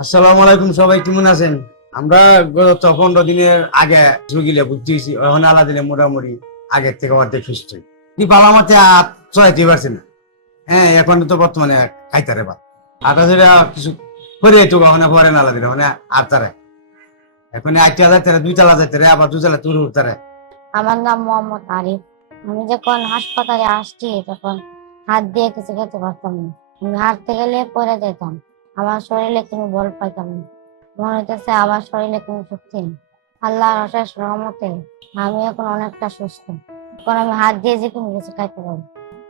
আসসালামু আলাইকুম, সবাই কেমন আছেন? আমরা গত পনেরো দিনের আগে রুগীলে বুঝতে হয়েছি ওখানে আলা দিলে মোটামুটি আগের থেকে অর্ধেক সুস্থ। কি বাবা মাতে চড়াইতে পারছে না। হ্যাঁ এখন তো বর্তমানে খাইতারে বা আটা যেটা কিছু করে তো কখনো পরে নালা দিলে মানে আর তারে। এখন আটটা যাইতে দুই তালা যাইতে আবার দুই তালা তুর উঠতারে। আমার নাম মোহাম্মদ আরিফ। আমি যখন হাসপাতালে আসছি, তখন হাত দিয়ে কিছু খেতে পারতাম না। আমি হাঁটতে গেলে পড়ে যেতাম। আমার শরীরে কোনো বল পাইতাম না। মনে হইতেছে আমার শরীরে কোনো শক্তি নেই। আল্লাহর অশেষ রহমতে আমি এখন অনেকটা সুস্থ। এখন আমি হাত দিয়ে যে কোনো কিছু খাইতে পারি।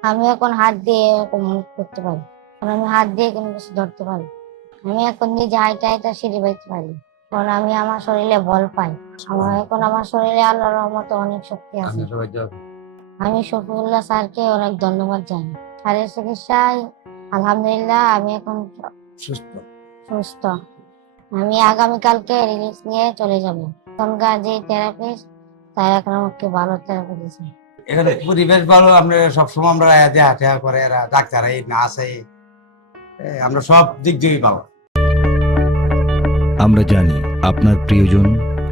আমি এখন হাত দিয়ে এরকম করতে পারি। এখন আমি হাত দিয়ে কোনো কিছু ধরতে পারি। আমি এখন নিজে হাইটা হাইটা সিঁড়ি বাইতে পারি। কারণ আমি আমার শরীরে বল পাই। আমার এখন আমার শরীরে আল্লাহর রহমতে অনেক শক্তি আছে। আমি শফিউল্লাহ স্যারকে অনেক ধন্যবাদ জানাই। স্যারের চিকিৎসায় আলহামদুলিল্লাহ আমি এখন সুস্থ। সুস্থ। আমি আগামীকালকে রিলিজ নিয়ে চলে যাব। তখনকার যে থেরাপিস্ট তাই এখন আমাকে ভালো থেরাপি দিয়েছে এখানে পরিবেশ ভালো আমরা সবসময় আমরা দেহা হাঁটা করে এরা ডাক্তার এই নার্স এই এ, আমরা সব দিক দিয়েই ভালো। আমরা জানি আপনার প্রিয়জন